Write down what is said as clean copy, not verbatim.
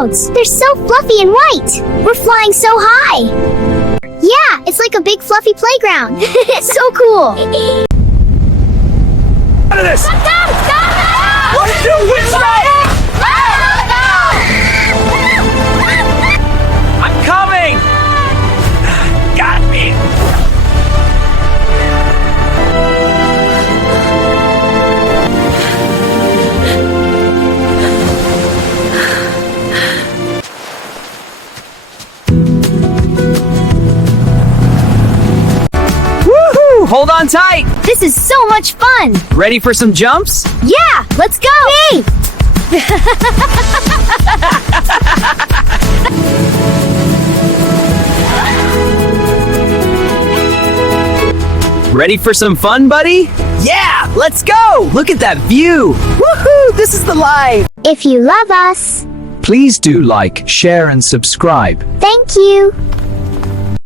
clouds. They're so fluffy and white. We're flying so high. Yeah, it's like a big fluffy playground. So cool. Out of this! Stop! What do you do? Which way? I'm coming! Got me! Woohoo! Hold on tight! This is so much fun. Ready for some jumps? Yeah, let's go. Hey! Ready for some fun, buddy? Yeah, let's go! Look at that view! Woohoo! This is the life! If you love us, Please do like, share, and subscribe. thank you.